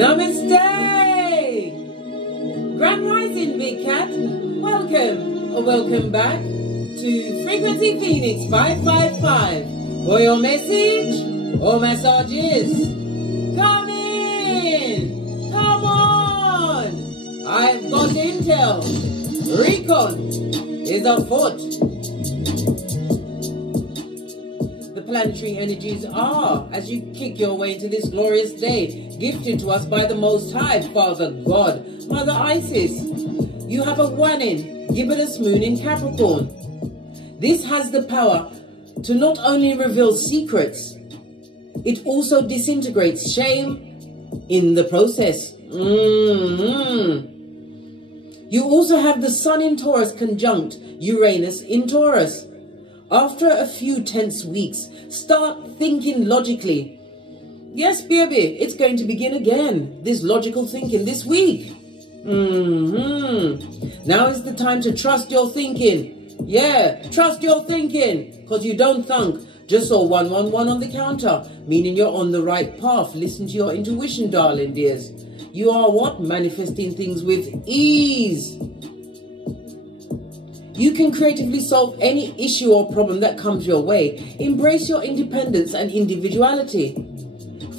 Namaste! Grand Rising, Big Cat. Welcome or welcome back to Frequency Phoenix 555 for your message or messages. Come in! Come on! I've got intel. Recon is afoot. The planetary energies are, as you kick your way into this glorious day, gifted to us by the Most High, Father God, Mother Isis. You have a 1 in Gibbonous Moon in Capricorn. This has the power to not only reveal secrets, it also disintegrates shame in the process. You also have the Sun in Taurus conjunct Uranus in Taurus. After a few tense weeks, start thinking logically. Yes, baby, it's going to begin again, this logical thinking this week. Now is the time to trust your thinking. Yeah, trust your thinking, because you don't thunk. Just saw 111 on the counter, meaning you're on the right path. Listen to your intuition, darling dears. You are what? Manifesting things with ease. You can creatively solve any issue or problem that comes your way. Embrace your independence and individuality.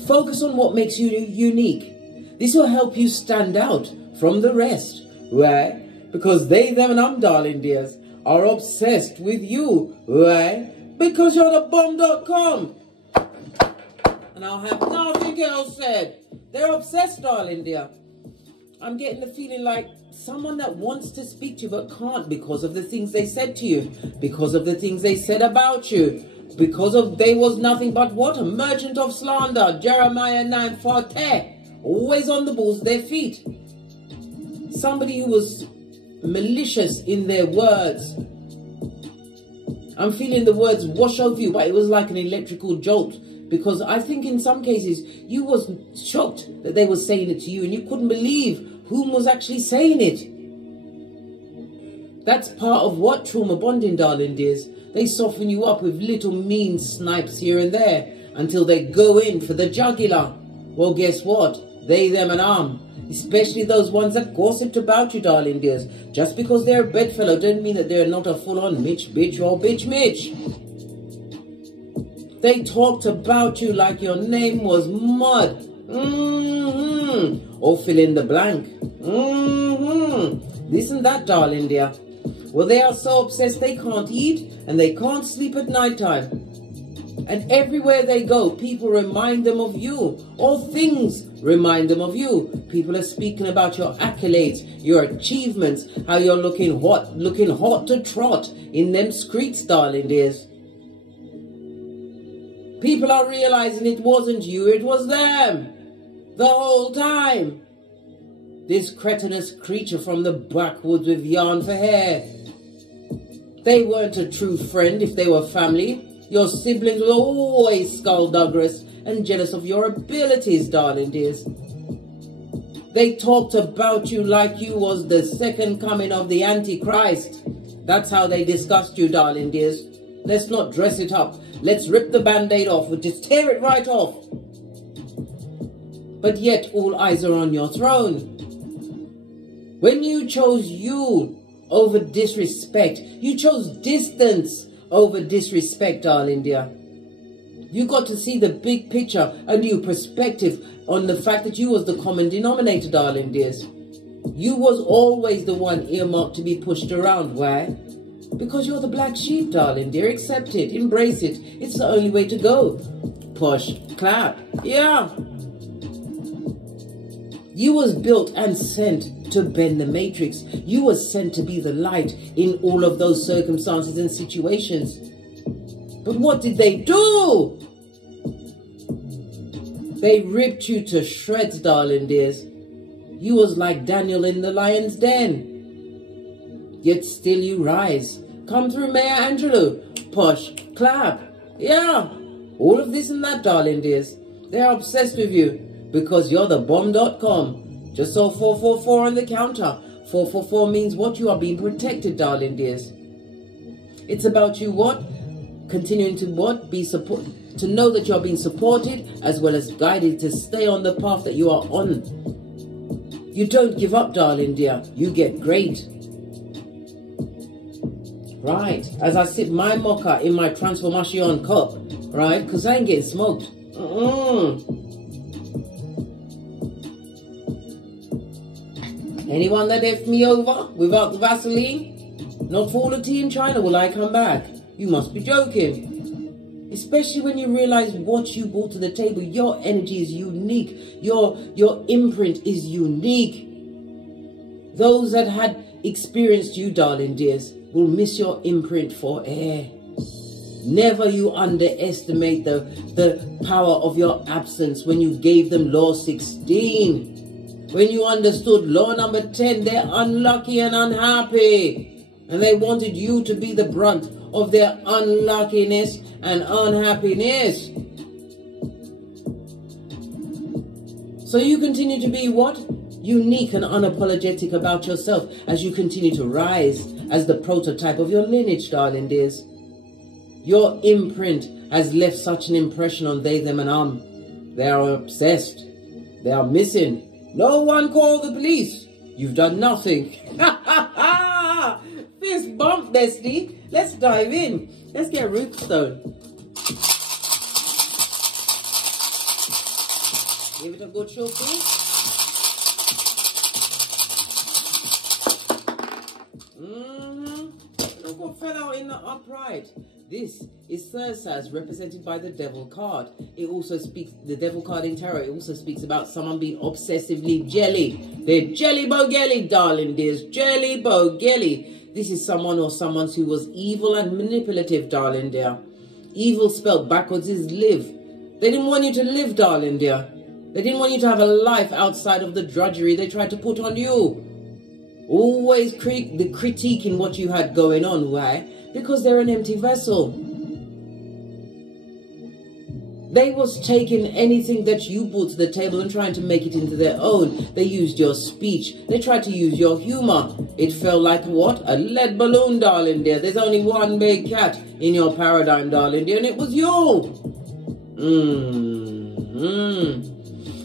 Focus on what makes you unique. This will help you stand out from the rest. Why? Because they, them, and I'm, darling dears, are obsessed with you. Why? Because you're the bomb.com. And I'll have nothing else said. They're obsessed, darling dear. I'm getting the feeling like someone that wants to speak to you but can't because of the things they said to you, because of the things they said about you, because of they was nothing but what? A merchant of slander. Jeremiah 9:40. Always on the balls of their feet. Somebody who was malicious in their words. I'm feeling the words wash over you, but it was like an electrical jolt. Because I think in some cases you was shocked that they were saying it to you and you couldn't believe whom was actually saying it. That's part of what? Trauma bonding, darling dears. They soften you up with little mean snipes here and there until they go in for the jugular. Well, guess what? They, them, and especially those ones that gossiped about you, darling dears. Just because they're a bedfellow doesn't mean that they're not a full-on Mitch, bitch, or bitch, Mitch. They talked about you like your name was mud. Or fill in the blank. This and that, darling dear. Well, they are so obsessed they can't eat and they can't sleep at night time. And everywhere they go, people remind them of you. Or things remind them of you. People are speaking about your accolades, your achievements, how you're looking hot to trot in them streets, darling dears. People are realizing it wasn't you, it was them. The whole time. This cretinous creature from the backwoods with yarn for hair. They weren't a true friend if they were family. Your siblings were always skullduggerous and jealous of your abilities, darling dears. They talked about you like you was the second coming of the Antichrist. That's how they discussed you, darling dears. Let's not dress it up. Let's rip the band-aid off. We'll just tear it right off. But yet all eyes are on your throne. When you chose you over disrespect, you chose distance over disrespect, darling dear. You got to see the big picture, a new perspective on the fact that you was the common denominator, darling dears. You was always the one earmarked to be pushed around. Why? Because you're the black sheep, darling dear. Accept it. Embrace it. It's the only way to go. Push. Clap. Yeah. You was built and sent to bend the matrix. You was sent to be the light in all of those circumstances and situations. But what did they do? They ripped you to shreds, darling dears. You was like Daniel in the lion's den. Yet still you rise. Come through, Mayor Angelou. Push, clap. Yeah. All of this and that, darling dears. They're obsessed with you because you're the bomb.com. Just saw 444 on the counter. 444 means what? You are being protected, darling dears. It's about you what? continuing to what? To know that you're being supported as well as guided to stay on the path that you are on. You don't give up, darling dear. You get great. Right. As I sip my mocha in my transformation cup, right? Because I ain't getting smoked. Anyone that F me over without the Vaseline? Not for all the tea in China will I come back. You must be joking. Especially when you realize what you brought to the table. Your energy is unique. Your imprint is unique. Those that had experienced you, darling dears, will miss your imprint for air. Never you underestimate the power of your absence when you gave them law 16. When you understood law number 10, they're unlucky and unhappy. And they wanted you to be the brunt of their unluckiness and unhappiness. So you continue to be what? Unique and unapologetic about yourself as you continue to rise as the prototype of your lineage, darling dears. Your imprint has left such an impression on they, them, and They are obsessed. They are missing. No one called the police. You've done nothing. Fist bump, bestie. Let's dive in. Let's get rootstone. Give it a good shuffle. Look what fell out in the upright. This is Thursday, represented by the Devil card. It also speaks, the Devil card in tarot, it also speaks about someone being obsessively jelly. They're jelly bogelly, darling dears. Jelly bogelly. This is someone or someone who was evil and manipulative, darling dear. Evil spelled backwards is live. They didn't want you to live, darling dear. They didn't want you to have a life outside of the drudgery they tried to put on you. Always critiquing what you had going on. Why? Because they're an empty vessel. They was taking anything that you brought to the table and trying to make it into their own. They used your speech. They tried to use your humor. It felt like what? A lead balloon, darling dear. There's only one big cat in your paradigm, darling dear, and it was you.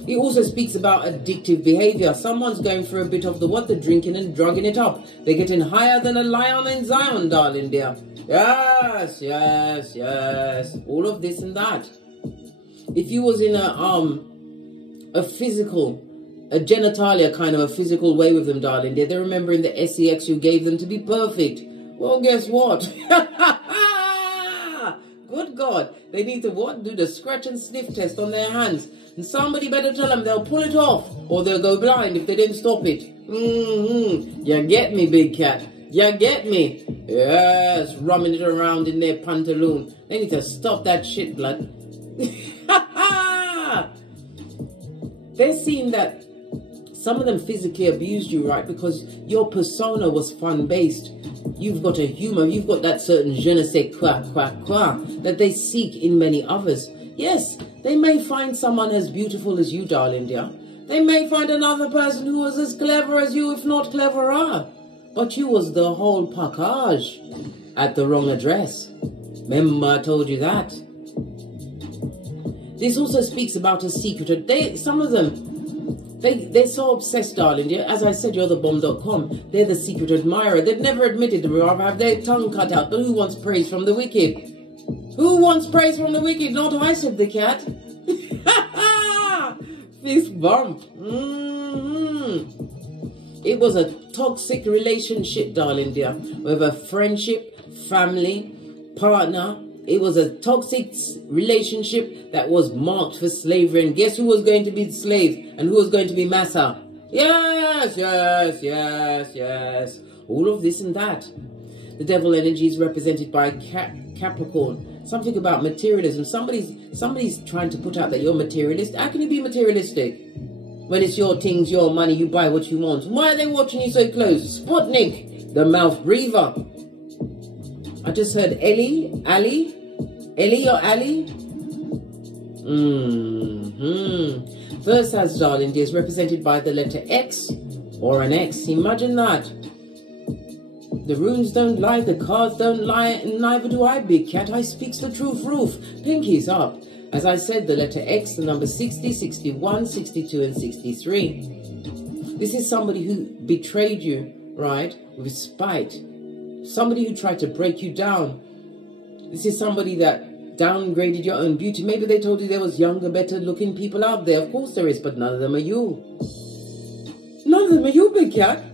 It also speaks about addictive behavior. Someone's going through a bit of the what? The drinking and drugging it up. They're getting higher than a lion in Zion, darling dear. Yes, yes, yes. All of this and that. If you was in a physical, a genitalia kind of a physical way with them, darling dear, they're remembering the sex you gave them to be perfect. Well, guess what? Good God. They need to what? Do the scratch and sniff test on their hands. And somebody better tell them they'll pull it off or they'll go blind if they didn't stop it. You get me, big cat. You get me. Yes, rumming it around in their pantaloon. They need to stop that shit, blood. They're seeing that some of them physically abused you, right? Because your persona was fun-based. You've got a humor. You've got that certain je ne sais quoi, that they seek in many others. Yes, they may find someone as beautiful as you, darling dear. They may find another person who was as clever as you, if not cleverer. But you was the whole package at the wrong address. Remember I told you that. This also speaks about a secret. Some of them, they're so obsessed, darling dear. As I said, you're the bomb.com. They're the secret admirer. They've never admitted to rather have their tongue cut out. But who wants praise from the wicked? Who wants praise from the wicked? Not I, said the cat. Fist bump. It was a toxic relationship, darling dear. Whether friendship, family, partner. It was a toxic relationship that was marked for slavery. And guess who was going to be the slave and who was going to be massa? Yes, yes, yes, yes. All of this and that. The devil energy is represented by Capricorn. Something about materialism. Somebody's trying to put out that you're materialist. How can you be materialistic? When it's your things, your money, you buy what you want. Why are they watching you so close? Sputnik, the mouth breather. I just heard Ellie or Ali? First as darling dear is represented by the letter X or an X. Imagine that. The runes don't lie, the cards don't lie, and neither do I, big cat. I speaks the truth, roof. Pinkies up. As I said, the letter X, the number 60, 61, 62, and 63. This is somebody who betrayed you, right, with spite. Somebody who tried to break you down. This is somebody that downgraded your own beauty. Maybe they told you there was younger, better looking people out there. Of course there is, but none of them are you. None of them are you, big cat.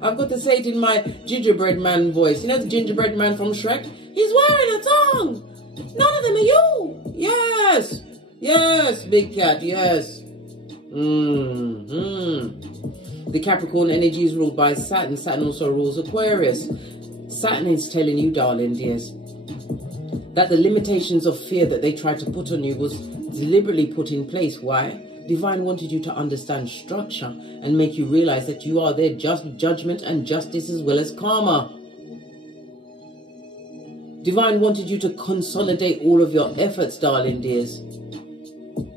I've got to say it in my gingerbread man voice. You know the gingerbread man from Shrek? He's wearing a tongue. None of them are you. Yes. Yes, big cat, yes. The Capricorn energy is ruled by Saturn. Saturn also rules Aquarius. Saturn is telling you, darling dears, that the limitations of fear that they tried to put on you was deliberately put in place. Why? Divine wanted you to understand structure and make you realize that you are their just judgment and justice as well as karma. Divine wanted you to consolidate all of your efforts, darling dears.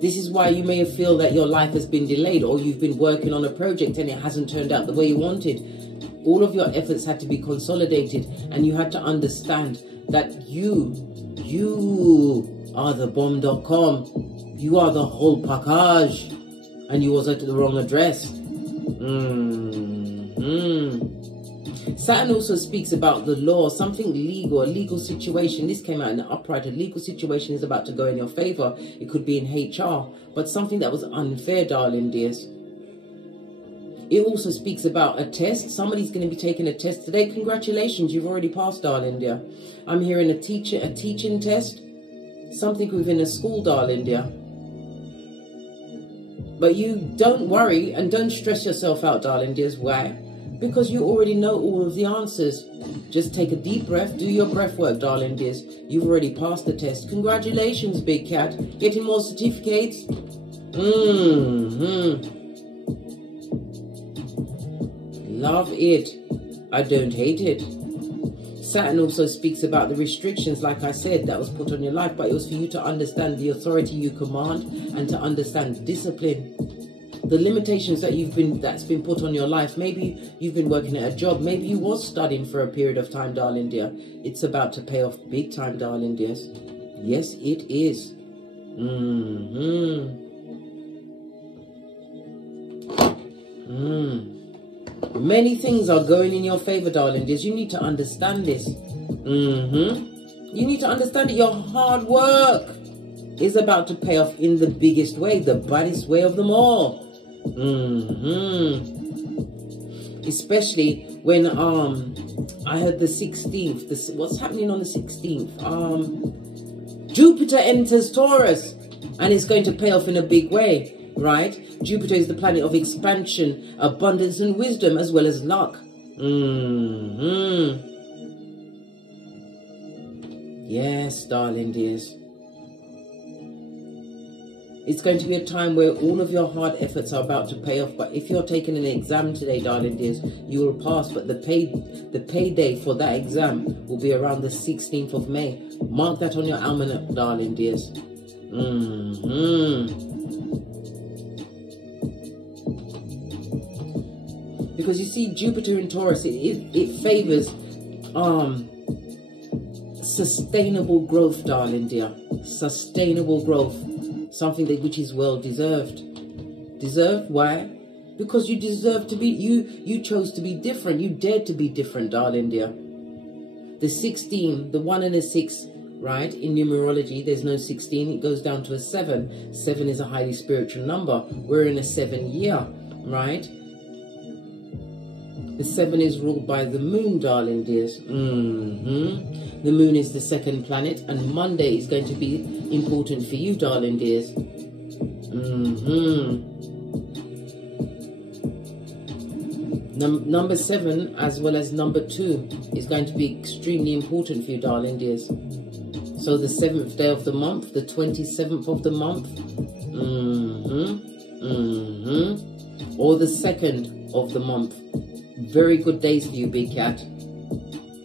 This is why you may feel that your life has been delayed, or you've been working on a project and it hasn't turned out the way you wanted. All of your efforts had to be consolidated, and you had to understand that you are the bomb.com. You are the whole package, and you was at the wrong address. Saturn also speaks about the law, something legal, a legal situation. This came out in the upright. A legal situation is about to go in your favor. It could be in HR, but something that was unfair, darling dears. It also speaks about a test. Somebody's going to be taking a test today. Congratulations, you've already passed, darling dear. I'm hearing a teaching test. Something within a school, darling dear. But you don't worry and don't stress yourself out, darling dears. Why? Because you already know all of the answers. Just take a deep breath, do your breath work, darling dears. You've already passed the test. Congratulations, big cat. Getting more certificates? Love it. I don't hate it. Saturn also speaks about the restrictions, like I said, that was put on your life, but it was for you to understand the authority you command and to understand discipline. The limitations that that's been put on your life. Maybe you've been working at a job. Maybe you was studying for a period of time, darling dear. It's about to pay off big time, darling dears. Yes, it is. Many things are going in your favor, darling dears. You need to understand this. You need to understand that your hard work is about to pay off in the biggest way, the baddest way of them all. Especially when I heard the 16th. What's happening on the 16th? Jupiter enters Taurus, and it's going to pay off in a big way, right? Jupiter is the planet of expansion, abundance, and wisdom, as well as luck. Yes, darling dears. It's going to be a time where all of your hard efforts are about to pay off. But if you're taking an exam today, darling dears, you will pass. But the payday for that exam will be around the 16th of May. Mark that on your almanac, darling dears. Because you see, Jupiter in Taurus, it favors sustainable growth, darling dear. Sustainable growth. Something which is well deserved. Deserved? Why? Because you deserve to be, you chose to be different. You dared to be different, darling dear. The 16, the 1 and a 6, right? In numerology, there's no 16. It goes down to a 7. 7 is a highly spiritual number. We're in a 7 year, right? The 7 is ruled by the moon, darling dears. The moon is the second planet, and Monday is going to be important for you, darling dears. Number 7, as well as number 2, is going to be extremely important for you, darling dears. So the 7th day of the month, the 27th of the month, or the 2nd of the month. Very good days for you, big cat.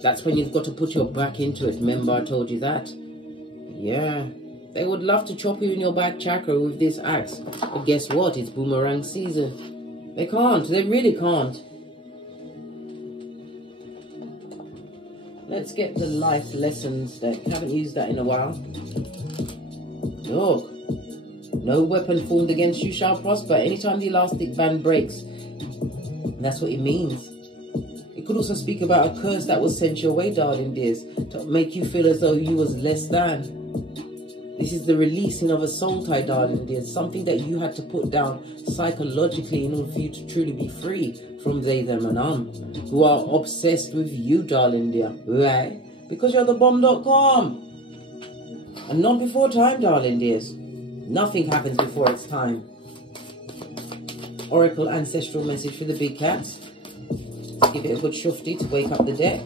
That's when you've got to put your back into it. Remember, I told you that. Yeah. They would love to chop you in your back chakra with this axe. But guess what? It's boomerang season. They can't. They really can't. let's get the life lessons deck. Haven't used that in a while. Look. No weapon formed against you shall prosper. Anytime the elastic band breaks, that's what it means. It could also speak about a curse that was sent your way, darling dears, to make you feel as though you was less than. This is the releasing of a soul tie, darling dears. Something that you had to put down psychologically in order for you to truly be free from they, them, and who are obsessed with you, darling dear. Right? Because you're the bomb.com. And not before time, darling dears. Nothing happens before its time. Oracle ancestral message for the big cats. Let's give it a good shufty to wake up the deck.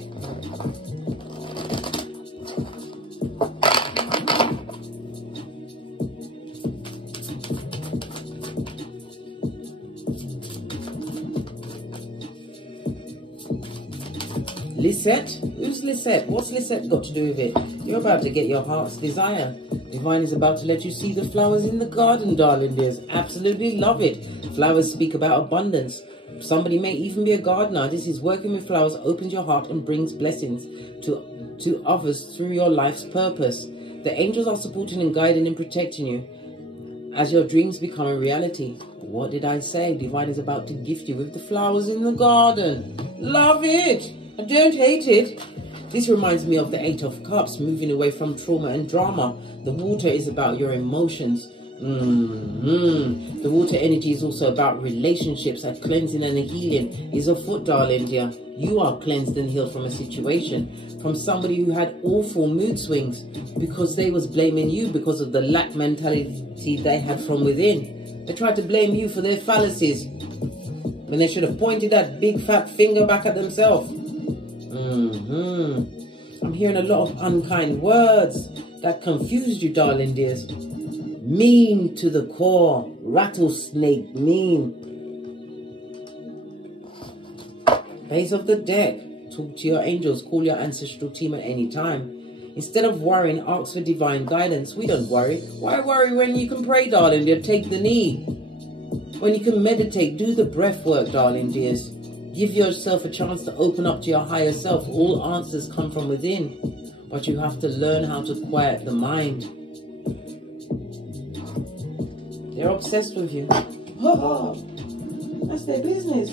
Lisette? Who's Lisette? What's Lisette got to do with it? You're about to get your heart's desire. Divine is about to let you see the flowers in the garden, darling dears. Absolutely love it. Flowers speak about abundance. Somebody may even be a gardener. This is working with flowers opens your heart and brings blessings to others through your life's purpose. The angels are supporting and guiding and protecting you as your dreams become a reality. What did I say? Divine is about to gift you with the flowers in the garden. Love it. I don't hate it. This reminds me of the 8 of Cups, moving away from trauma and drama. The water is about your emotions. The water energy is also about relationships. A cleansing and a healing is afoot, darling dear. You are cleansed and healed from a situation, from somebody who had awful mood swings because they was blaming you because of the lack mentality they had from within. They tried to blame you for their fallacies when they should have pointed that big fat finger back at themselves. I'm hearing a lot of unkind words that confused you, darling dears. Mean to the core. Rattlesnake mean. Base of the deck. Talk to your angels. Call your ancestral team at any time. Instead of worrying, ask for divine guidance. We don't worry. Why worry when you can pray, darling dear? Take the knee. When you can meditate, do the breath work, darling dears. Give yourself a chance to open up to your higher self. All answers come from within. But you have to learn how to quiet the mind. They're obsessed with you. That's their business.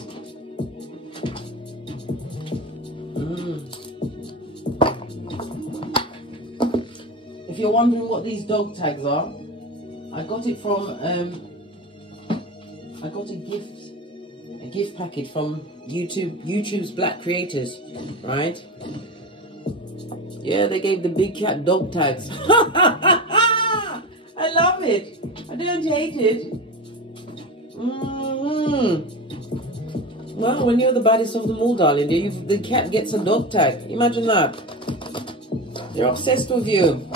If you're wondering what these dog tags are, I got it from I got a gift package from YouTube's Black Creators, right? Yeah, they gave the big cat dog tags. I love it. I don't hate it. Well, when you're the baddest of them all, darling, the cat gets a dog tag. Imagine that. They're obsessed with you.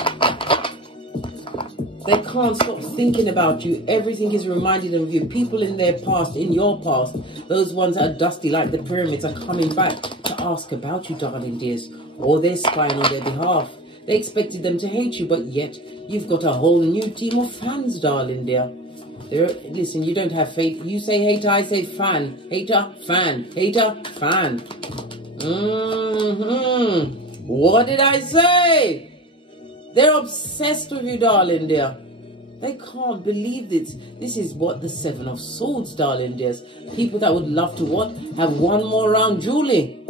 They can't stop thinking about you. Everything is reminding them of you. People in their past, in your past, those ones that are dusty like the pyramids, are coming back to ask about you, darling dears. Or they're spying on their behalf. They expected them to hate you, but yet you've got a whole new team of fans, darling dear. Listen, you don't have faith. You say hater, I say fan. Hater, fan. Hater, fan. What did I say? They're obsessed with you, darling dear. They can't believe this. This is what the 7 of Swords, darling dears. People that would love to what? Have one more round dueling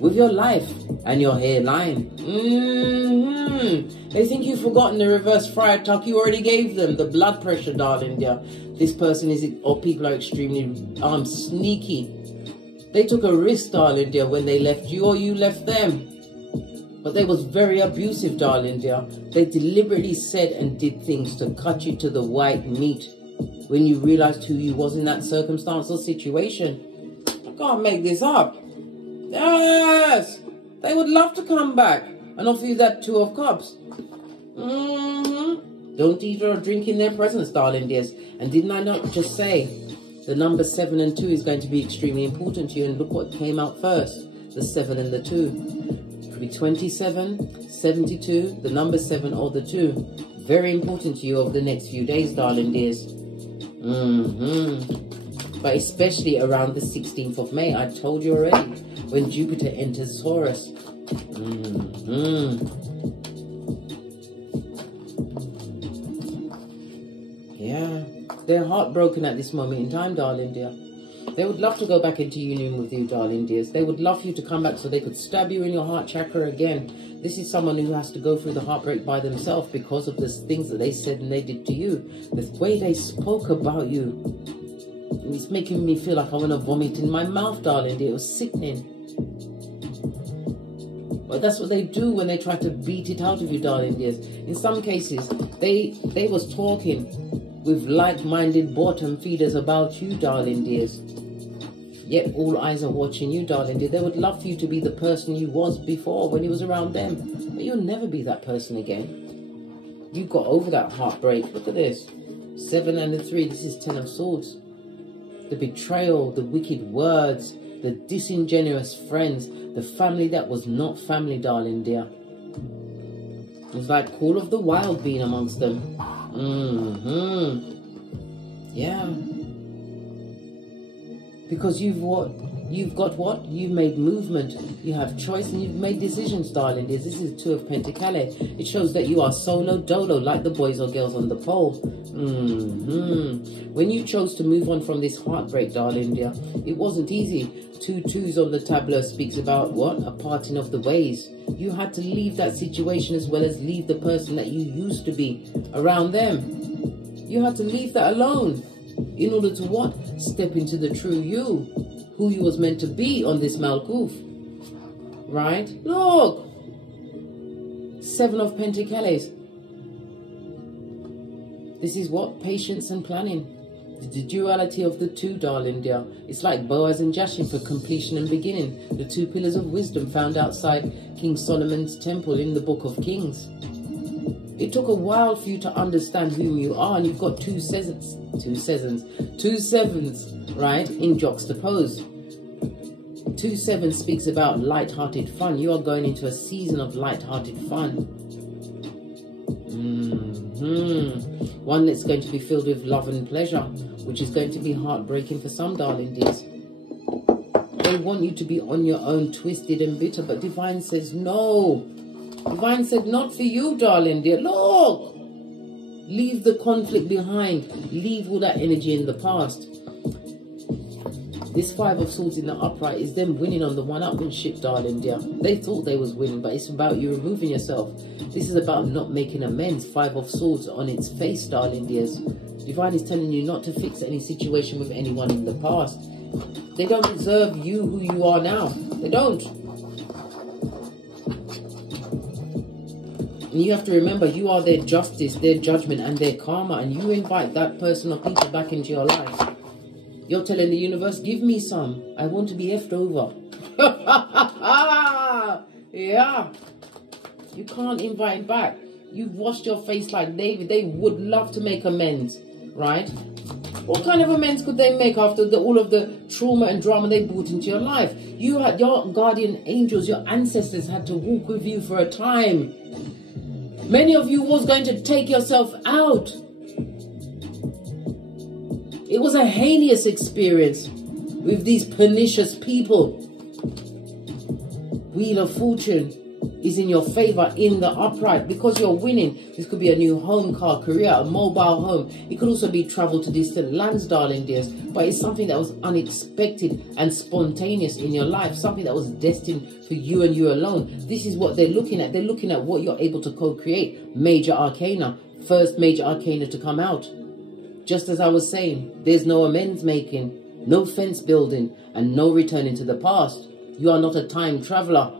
with your life and your hairline. They think you've forgotten the reverse friar tuck you already gave them. The blood pressure, darling dear. This person is, or people are extremely sneaky. They took a risk, darling dear, when they left you or you left them. But they was very abusive, darling dear. They deliberately said and did things to cut you to the white meat when you realized who you was in that circumstance or situation. I can't make this up. Yes! They would love to come back and offer you that 2 of Cups. Don't eat or drink in their presence, darling dears. And didn't I not just say the number 7 and 2 is going to be extremely important to you? And look what came out first. The 7 and the 2. Be 27, 72, the number 7 or the 2. Very important to you over the next few days, darling dears. But especially around the 16th of May. I told you already, when Jupiter enters Taurus. They're heartbroken at this moment in time, darling dear. They would love to go back into union with you, darling dears. They would love you to come back so they could stab you in your heart chakra again. This is someone who has to go through the heartbreak by themselves because of the things that they said and they did to you. The way they spoke about you. It's making me feel like I want to vomit in my mouth, darling dear. It was sickening. But that's what they do when they try to beat it out of you, darling dears. In some cases, they was talking with like-minded bottom feeders about you, darling dears. Yet all eyes are watching you, darling dear. They would love for you to be the person you was before when you was around them. But you'll never be that person again. You got over that heartbreak. Look at this. 7 and the 3. This is 10 of Swords. The betrayal, the wicked words, the disingenuous friends, the family that was not family, darling dear. It was like Call of the Wild being amongst them. Yeah. Because you've got what? You've made movement. You have choice and you've made decisions, darling dears. This is 2 of Pentacles. It shows that you are solo dolo, like the boys or girls on the pole. When you chose to move on from this heartbreak, darling dear, it wasn't easy. 2 twos on the tableau speaks about what? A parting of the ways. You had to leave that situation as well as leave the person that you used to be around them. You had to leave that alone in order to what? Step into the true you, who you was meant to be on this Malkuth. Right? Look! 7 of Pentacles. This is what? Patience and planning. The duality of the 2, darling dear. It's like Boaz and Jashim for completion and beginning. The 2 pillars of wisdom found outside King Solomon's temple in the Book of Kings. It took a while for you to understand whom you are, and you've got 2 sevens, right, in juxtapose. 2 7 speaks about light-hearted fun. You are going into a season of light-hearted fun. One that's going to be filled with love and pleasure, which is going to be heartbreaking for some, darling dears. They want you to be on your own, twisted and bitter, but Divine says no. Divine said not for you, darling dear. Look! Leave the conflict behind. Leave all that energy in the past. This 5 of Swords in the upright is them winning on the one-upmanship, darling dear. They thought they was winning, but it's about you removing yourself. This is about not making amends. 5 of Swords on its face, darling dears. Divine is telling you not to fix any situation with anyone in the past. They don't deserve you who you are now. They don't. And you have to remember, you are their justice, their judgment, and their karma. And you invite that person or people back into your life. You're telling the universe, give me some. I want to be effed over. Yeah. You can't invite back. You've washed your face like David. They would love to make amends, right? What kind of amends could they make after all of the trauma and drama they brought into your life? You had your guardian angels, your ancestors had to walk with you for a time. Many of you was going to take yourself out. It was a heinous experience with these pernicious people. Wheel of Fortune is in your favor in the upright because you're winning. This could be a new home, car, career, a mobile home. It could also be travel to distant lands, darling dears. But it's something that was unexpected and spontaneous in your life. Something that was destined for you and you alone. This is what they're looking at. They're looking at what you're able to co-create. Major arcana. First major arcana to come out. Just as I was saying, there's no amends making, no fence building, and no returning to the past. You are not a time traveler.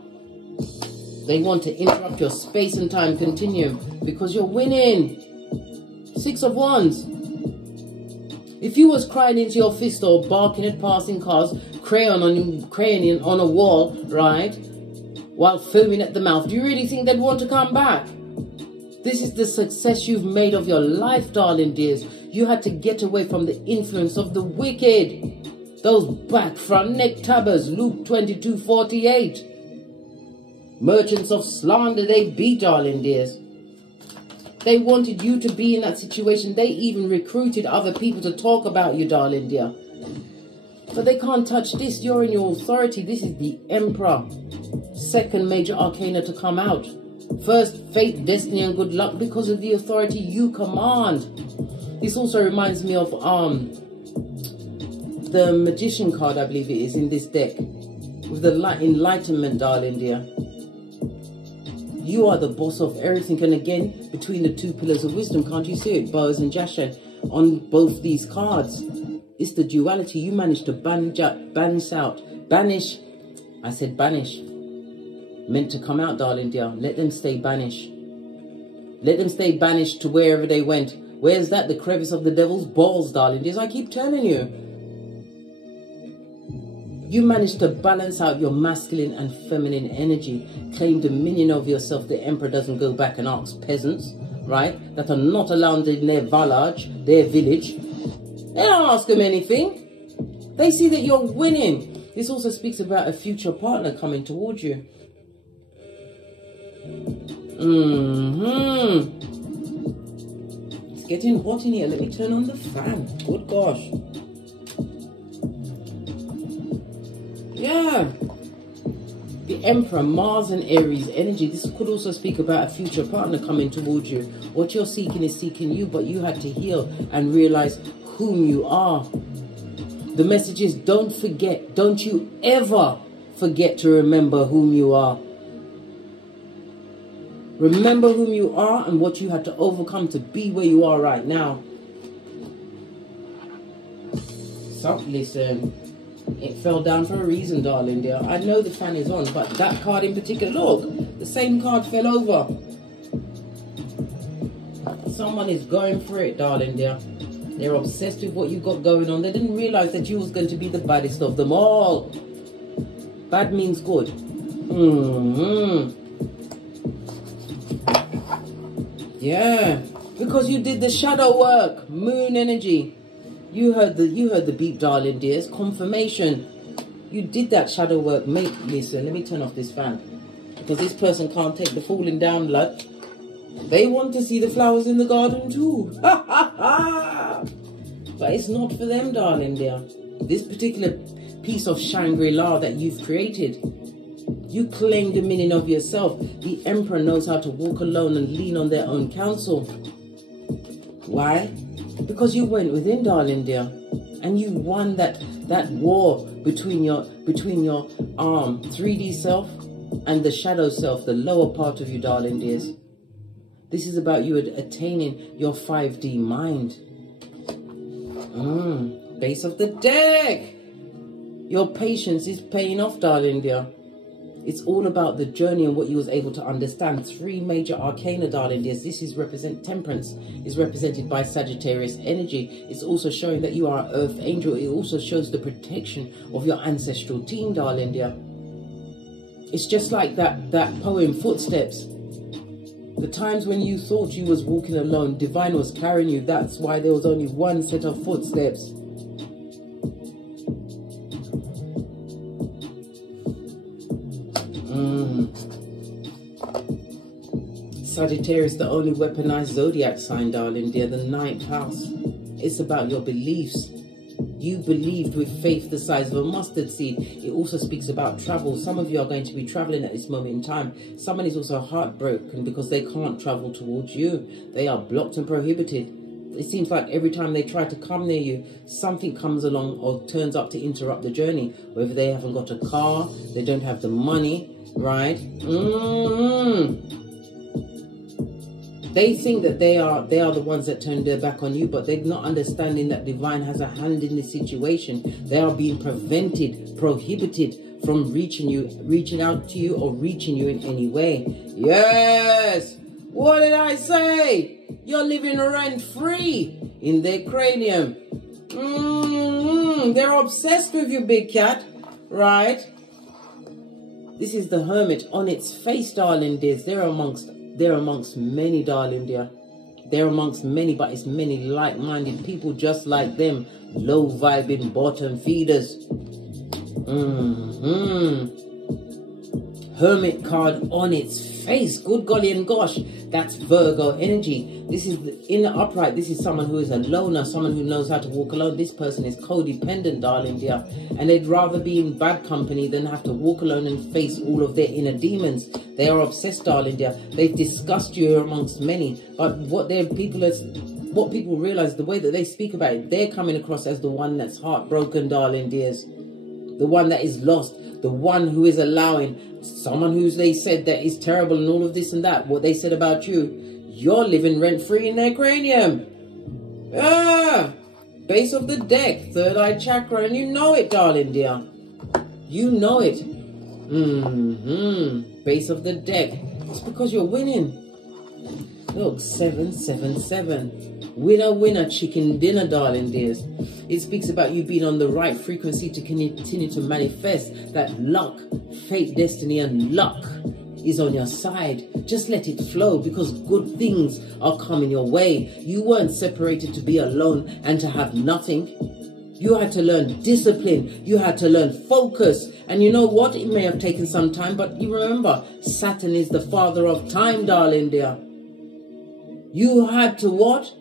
They want to interrupt your space and time continuum because you're winning. 6 of Wands. If you was crying into your fist or barking at passing cars, crayoning on a wall, right, while foaming at the mouth, do you really think they'd want to come back? This is the success you've made of your life, darling dears. You had to get away from the influence of the wicked. Those back front neck tabbers, Luke 22:48. Merchants of slander they be, darling dears. They wanted you to be in that situation. They even recruited other people to talk about you, darling dear. But they can't touch this. You're in your authority. This is the Emperor. Second major arcana to come out. First, fate, destiny, and good luck because of the authority you command. This also reminds me of the Magician card, I believe it is, in this deck. With the enlightenment, darling dear. You are the boss of everything. And again, between the two pillars of wisdom, can't you see it? Boaz and Jashan on both these cards. It's the duality. You managed to banish. I said banish. Meant to come out, darling dear. Let them stay banished. Let them stay banished to wherever they went. Where's that? The crevice of the devil's balls, darling dear. As I keep telling you. You managed to balance out your masculine and feminine energy. Claim dominion of yourself. The emperor doesn't go back and ask peasants, right, that are not allowed in their village, They don't ask them anything. They see that you're winning. This also speaks about a future partner coming towards you. It's getting hot in here. Let me turn on the fan. Good gosh. Yeah. The Emperor, Mars and Aries energy. This could also speak about a future partner coming towards you. What you're seeking is seeking you, but you had to heal and realize whom you are. The message is, don't forget. Don't you ever forget to remember whom you are. Remember whom you are and what you had to overcome to be where you are right now. So, listen. It fell down for a reason, darling dear. I know the fan is on, but that card in particular, look, the same card fell over. Someone is going for it, darling dear. They're obsessed with what you got going on. They didn't realize that you was going to be the baddest of them all. Bad means good. Yeah, because you did the shadow work, moon energy. You heard the beep, darling dears. Confirmation. You did that shadow work. Listen, let me turn off this fan. Because this person can't take the falling down blood. They want to see the flowers in the garden too. But it's not for them, darling dear. This particular piece of Shangri-La that you've created. You claim dominion of yourself. The Emperor knows how to walk alone and lean on their own counsel. Why? Because you went within, darling dear, and you won that war between your 3D self and the shadow self, the lower part of you, darling dears. This is about you attaining your 5D mind. Base of the deck. Your patience is paying off, darling dear. It's all about the journey and what you was able to understand. 3 major arcana, darling dears. This is temperance is represented by Sagittarius energy. It's also showing that you are an earth angel. It also shows the protection of your ancestral team, darling dear. It's just like that poem, Footsteps. The times when you thought you was walking alone, divine was carrying you. That's why there was only one set of footsteps. Sagittarius, the only weaponized zodiac sign, darling dear, the 9th house. It's about your beliefs. You believed with faith the size of a mustard seed. It also speaks about travel. Some of you are going to be traveling at this moment in time. Someone is also heartbroken because they can't travel towards you. They are blocked and prohibited. It seems like every time they try to come near you, something comes along or turns up to interrupt the journey. Whether they haven't got a car, they don't have the money, right? They think that they are the ones that turn their back on you, but they're not understanding that divine has a hand in the situation. They are being prohibited from reaching out to you or reaching you in any way. Yes! What did I say? You're living rent-free in their cranium. They're obsessed with you, big cat, right? This is the Hermit on its face, darling dears. They're amongst many, darling dear. They're amongst many, but it's many like-minded people just like them. Low-vibing bottom feeders. Hermit card on its face. Good golly and gosh. That's Virgo energy. This is in the upright. This is someone who is a loner, someone who knows how to walk alone. This person is codependent, darling dear. And they'd rather be in bad company than have to walk alone and face all of their inner demons. They are obsessed, darling dear. They've discussed you amongst many. But what their people are what people realize, the way that they speak about it, they're coming across as the one that's heartbroken, darling dears. The one that is lost. The one who is allowing someone who they said that is terrible and all of this and that, what they said about you, you're living rent-free in their cranium. Base of the deck, third eye chakra, and you know it, darling dear. You know it. Base of the deck. It's because you're winning. Look, 777. Winner, winner, chicken dinner, darling dears. It speaks about you being on the right frequency to continue to manifest that luck, fate, destiny, and luck is on your side. Just let it flow, because good things are coming your way. You weren't separated to be alone and to have nothing. You had to learn discipline. You had to learn focus. And you know what? It may have taken some time, but you remember, Saturn is the father of time, darling dear. You had to what?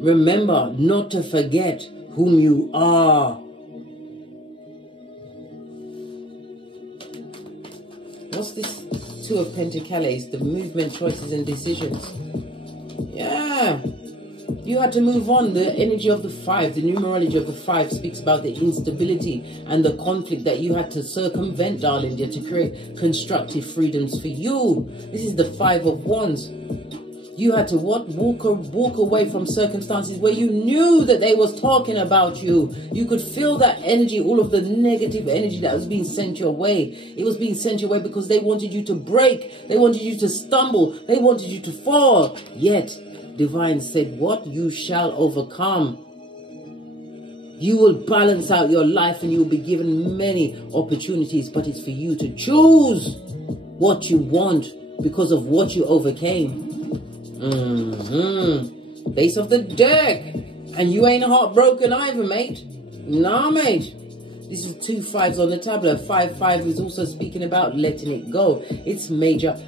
Remember not to forget whom you are. What's this? Two of Pentacles, the movement, choices, and decisions. Yeah. You had to move on. The energy of the 5, the numerology of the 5 speaks about the instability and the conflict that you had to circumvent, darling dear, to create constructive freedoms for you. This is the 5 of Wands. You had to what? Walk away from circumstances where you knew that they was talking about you. You could feel that energy, all of the negative energy that was being sent your way. It was being sent your way because they wanted you to break. They wanted you to stumble. They wanted you to fall. Yet, Divine said, what? You shall overcome. You will balance out your life and you will be given many opportunities, but it's for you to choose what you want because of what you overcame. Base of the deck. And you ain't heartbroken either, mate. Nah, mate. This is 2 5s on the tableau. 5-5 is also speaking about letting it go. It's major,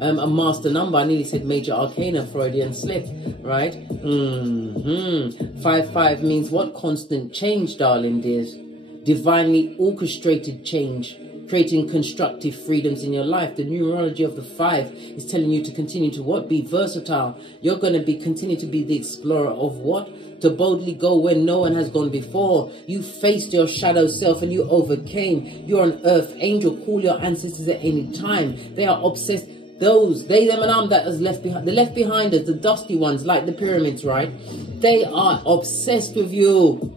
a master number. I nearly said major arcana, Freudian slip, right? 5-5 means what? Constant change, darling dears. Divinely orchestrated change. Creating constructive freedoms in your life. The numerology of the 5 is telling you to continue to what? Be versatile. You're going to continue to be the explorer of what? To boldly go where no one has gone before. You faced your shadow self and you overcame. You're an earth angel. Call your ancestors at any time. They are obsessed. Those, they, them, and that is left behind. The left behinders, the dusty ones, like the pyramids, right? They are obsessed with you.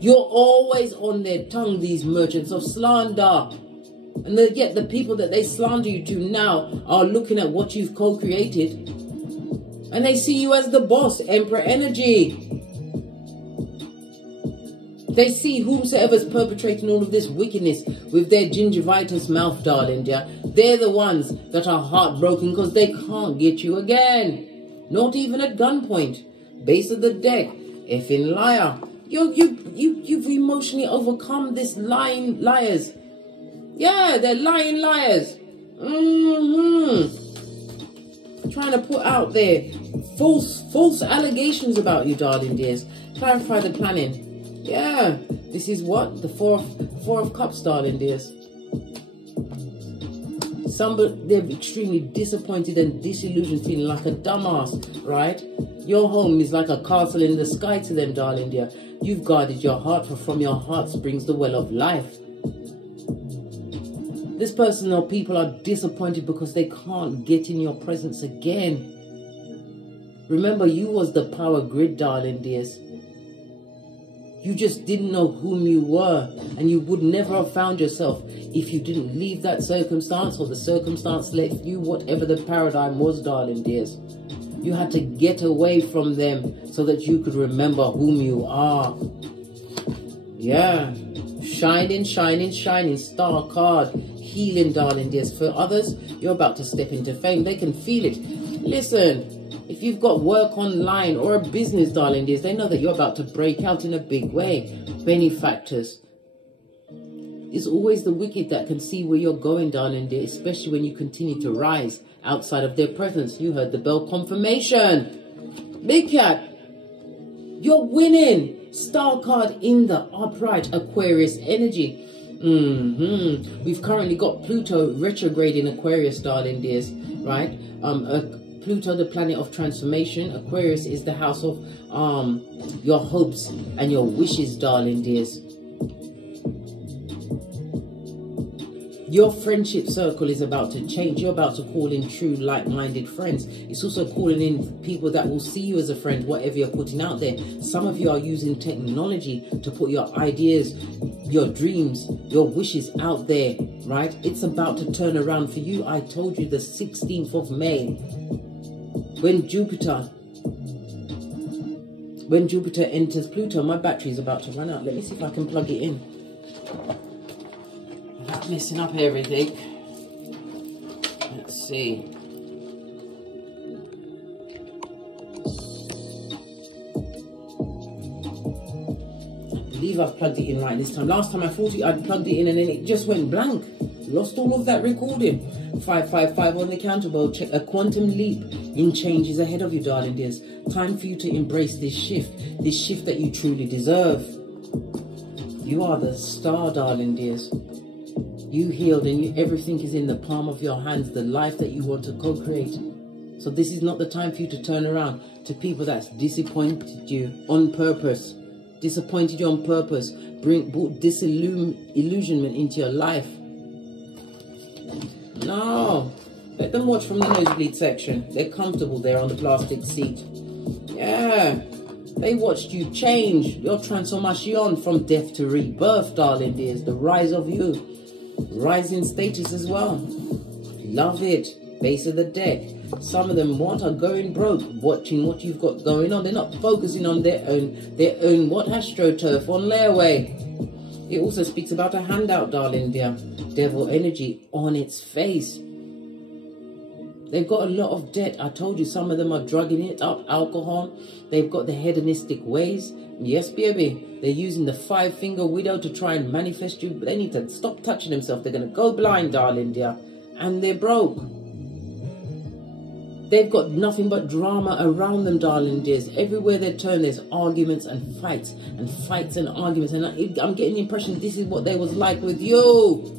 You're always on their tongue, these merchants of slander. And yet the people that they slander you to now are looking at what you've co-created. And they see you as the boss, Emperor energy. They see whomsoever's perpetrating all of this wickedness with their gingivitis mouth, darling dear. They're the ones that are heartbroken because they can't get you again. Not even at gunpoint. Base of the deck, effing liar. You've emotionally overcome this lying liars. Yeah, they're lying liars. Trying to put out there false allegations about you, darling dears. Clarify the planning. Yeah, this is what? The four of Cups, darling dears. They're extremely disappointed and disillusioned, feeling like a dumbass, right? Your home is like a castle in the sky to them, darling dear. You've guarded your heart, for from your heart springs the well of life. This person or people are disappointed because they can't get in your presence again. Remember, you was the power grid, darling dears. You just didn't know whom you were, and you would never have found yourself if you didn't leave that circumstance, or the circumstance left you, whatever the paradigm was, darling dears. You had to get away from them so that you could remember whom you are. Yeah. Shining, shining, shining. Star card. Healing, darling dears. For others, you're about to step into fame. They can feel it. Listen, if you've got work online or a business, darling dears, they know that you're about to break out in a big way. Benefactors. It's always the wicked that can see where you're going, darling dear, especially when you continue to rise outside of their presence. You heard the bell confirmation. Big cat, you're winning. Star card in the upright, Aquarius energy. We've currently got Pluto retrograde in Aquarius, darling dears, right? Pluto, the planet of transformation. Aquarius is the house of your hopes and your wishes, darling dears. Your friendship circle is about to change. You're about to call in true like-minded friends. It's also calling in people that will see you as a friend, whatever you're putting out there. Some of you are using technology to put your ideas, your dreams, your wishes out there, right? It's about to turn around for you. I told you the 16th of May, when Jupiter enters Pluto. My battery is about to run out. Let me see if I can plug it in. Not messing up everything. Let's see. I believe I've plugged it in right this time. Last time I thought I'd plugged it in and then it just went blank. Lost all of that recording. 555 on the countable. Check a quantum leap in changes ahead of you, darling dears. Time for you to embrace this shift that you truly deserve. You are the star, darling dears. You healed and everything is in the palm of your hands, the life that you want to co-create. So this is not the time for you to turn around to people that's disappointed you on purpose. Disappointed you on purpose. Brought disillusionment into your life. No. Let them watch from the nosebleed section. They're comfortable there on the plastic seat. Yeah. They watched you change your transformation from death to rebirth, darling dears. The rise of you. Rising status as well. Love it. Base of the deck. Some of them are going broke, watching what you've got going on. They're not focusing on their own astroturf on layaway. It also speaks about a handout, darling dear. Devil energy on its face. They've got a lot of debt. I told you some of them are drugging it up, alcohol. They've got the hedonistic ways. Yes, baby. They're using the 5-finger widow to try and manifest you. But they need to stop touching themselves. They're going to go blind, darling dear. And they're broke. They've got nothing but drama around them, darling dears. Everywhere they turn, there's arguments and fights and arguments. And I'm getting the impression this is what they was like with you.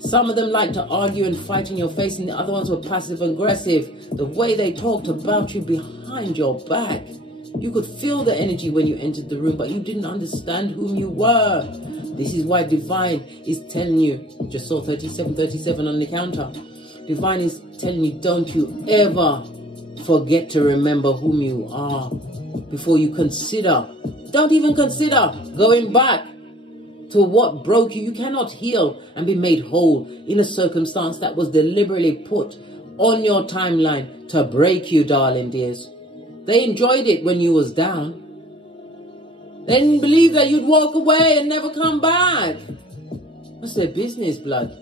Some of them like to argue and fight in your face, and the other ones were passive aggressive. The way they talked about you behind your back. You could feel the energy when you entered the room, but you didn't understand whom you were. This is why Divine is telling you, just saw 3737 on the counter. Divine is telling you, don't you ever forget to remember whom you are before you consider. Don't even consider going back to what broke you. You cannot heal and be made whole in a circumstance that was deliberately put on your timeline to break you, darling dears. They enjoyed it when you was down. They didn't believe that you'd walk away and never come back. What's their business, blood?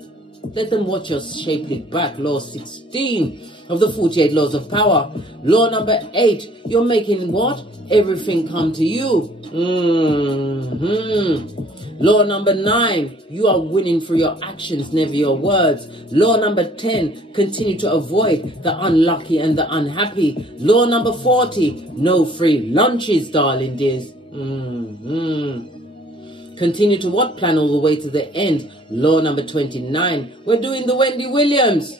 Let them watch your shapely back. Law 16 of the 48 laws of power. Law number 8. You're making what? Everything come to you. Law number 9, you are winning through your actions, never your words. Law number 10, continue to avoid the unlucky and the unhappy. Law number 40, no free lunches, darling dears. Continue to what? Plan all the way to the end. Law number 29, we're doing the Wendy Williams.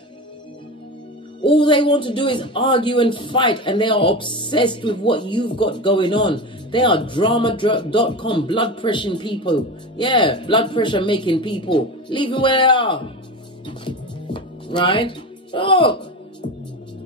All they want to do is argue and fight, and they are obsessed with what you've got going on. They are drama.com, blood pressure people. Yeah, blood pressure making people. Leave them where they are. Right? Look.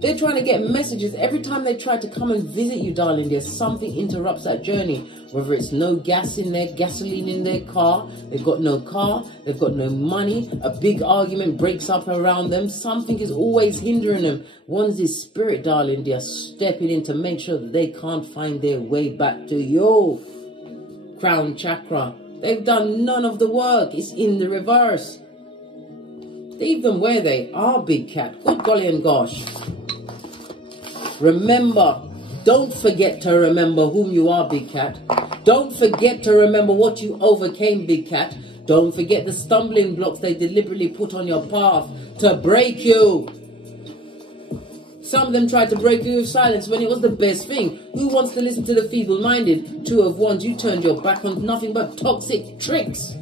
They're trying to get messages. Every time they try to come and visit you, darling, there's something interrupts that journey. Whether it's no gas in their gasoline in their car, they've got no car, they've got no money, a big argument breaks up around them, something is always hindering them. One's this spirit, darling, they're stepping in to make sure that they can't find their way back to you. Crown chakra. They've done none of the work. It's in the reverse. Leave them where they are, big cat. Good golly and gosh. Remember, don't forget to remember whom you are, big cat. Don't forget to remember what you overcame, big cat. Don't forget the stumbling blocks they deliberately put on your path to break you. Some of them tried to break you with silence when it was the best thing. Who wants to listen to the feeble-minded? 2 of Wands, you turned your back on nothing but toxic tricks.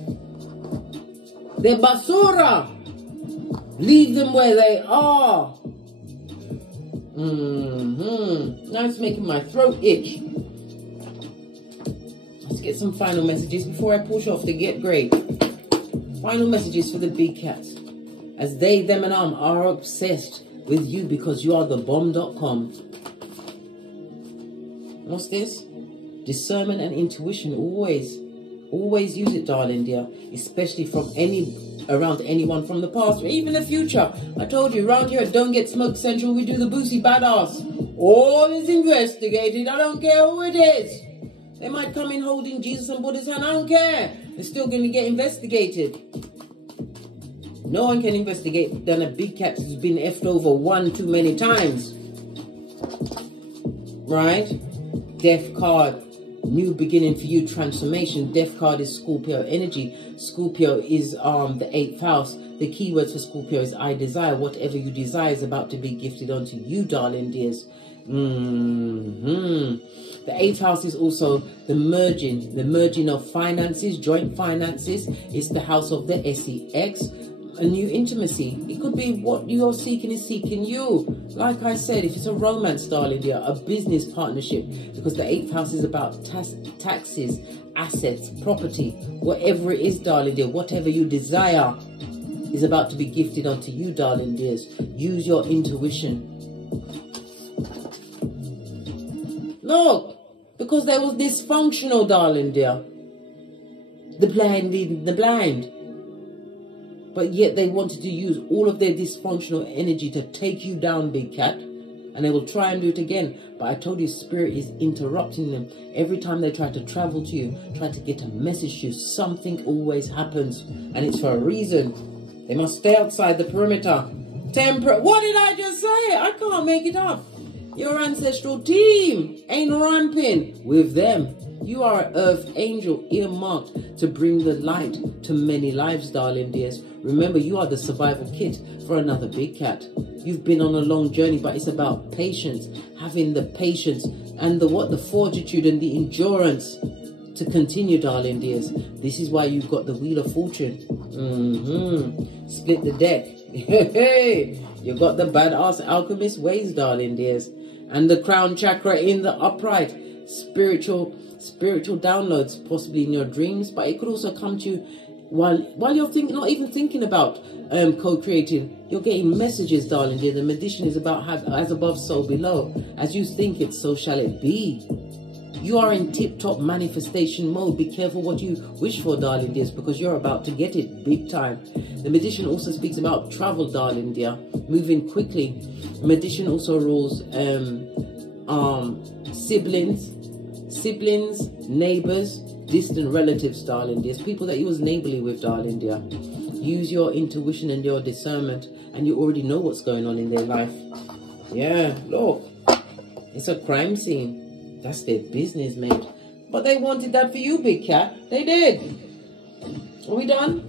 They're basura. Leave them where they are. Now it's making my throat itch. Let's get some final messages before I push off to get great. Final messages for the big cats. As they, them and are obsessed with you because you are the bomb.com. What's this? Discernment and intuition. Always use it, darling dear. Especially from around anyone from the past or even the future. I told you, around here at Don't Get Smoke Central, we do the Boosie Badass. All is investigated. I don't care who it is. They might come in holding Jesus and Buddha's hand. I don't care. They're still going to get investigated. No one can investigate than a big cat who's been effed over one too many times. Right? Death card. New beginning for you, transformation. Death card is Scorpio energy. Scorpio is the 8th house. The key words for Scorpio is I desire. Whatever you desire is about to be gifted onto you, darling dears. The 8th house is also the merging of finances, joint finances. It's the house of the SEX. A new intimacy. It could be what you're seeking is seeking you. Like I said, if it's a romance, darling dear, a business partnership, because the 8th house is about taxes, assets, property, whatever it is, darling dear, whatever you desire is about to be gifted onto you, darling dears. Use your intuition. Look, because there was dysfunctional, darling dear. The blind leading the blind. But yet they wanted to use all of their dysfunctional energy to take you down, big cat. And they will try and do it again. But I told you, spirit is interrupting them. Every time they try to travel to you, try to get a message to you, something always happens. And it's for a reason. They must stay outside the perimeter. What did I just say? I can't make it up. Your ancestral team ain't ramping with them. You are an earth angel earmarked to bring the light to many lives, darling dears. Remember, you are the survival kit for another big cat. You've been on a long journey, but it's about patience. Having the patience and the fortitude and the endurance to continue, darling dears. This is why you've got the Wheel of Fortune. Split the deck. You've got the badass alchemist ways, darling dears. And the crown chakra in the upright. Spiritual downloads, possibly in your dreams, but it could also come to you while you're not even thinking about co-creating. You're getting messages, darling dear. The magician is about as above, so below. As you think it, so shall it be. You are in tip-top manifestation mode. Be careful what you wish for, darling dears, because you're about to get it big time. The magician also speaks about travel, darling dear, moving quickly. The magician also rules siblings, neighbors, distant relatives, darling dears, people that you was neighborly with, darling dear. Use your intuition and your discernment, and you already know what's going on in their life. Yeah, look, it's a crime scene. That's their business, mate. But they wanted that for you, big cat. They did. Are we done?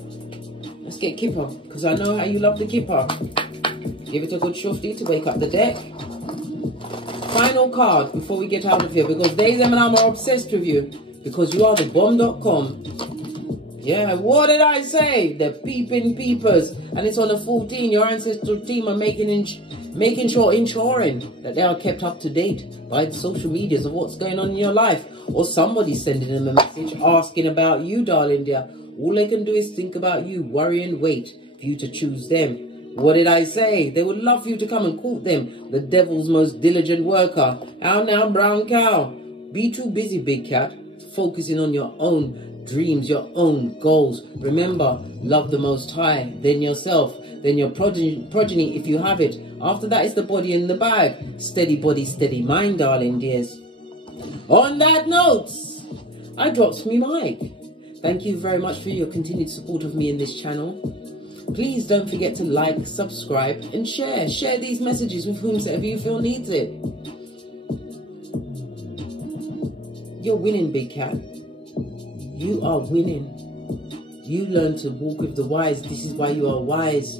Let's get Kipper, because I know how you love the Kipper. Give it a good shufti to wake up the deck. Final card before we get out of here, because they, them, and I are obsessed with you, because you are the bomb.com. Yeah, what did I say? The peeping peepers, and it's on the 14. Your ancestral team are ensuring that they are kept up to date by the social medias of what's going on in your life, or somebody sending them a message asking about you, darling dear. All they can do is think about you, worry and wait for you to choose them. What did I say? They would love for you to come and court them, the devil's most diligent worker. How now, brown cow? Be too busy, big cat, focusing on your own dreams, your own goals. Remember, love the Most High, then yourself, then your progeny if you have it. After that is the body in the bag. Steady body, steady mind, darling dears. On that note, I drops me mic. Thank you very much for your continued support of me in this channel. Please don't forget to like, subscribe, and share. Share these messages with whomsoever you feel needs it. You're winning, big cat. You are winning. You learn to walk with the wise. This is why you are wise.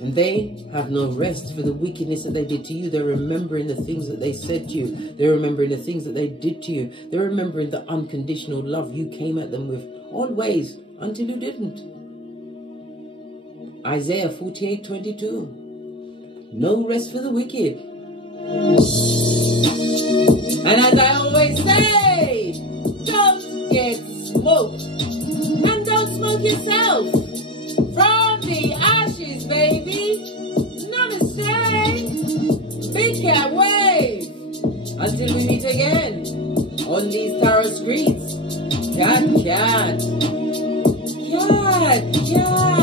And they have no rest for the wickedness that they did to you. They're remembering the things that they said to you. They're remembering the things that they did to you. They're remembering the unconditional love you came at them with always until you didn't. Isaiah 48:22. No rest for the wicked. And as I always say, don't get smoked. And don't smoke yourself. From the ashes, baby. Namaste. Big cat wave. Until we meet again on these tarot streets. Cat, cat. Cat, cat.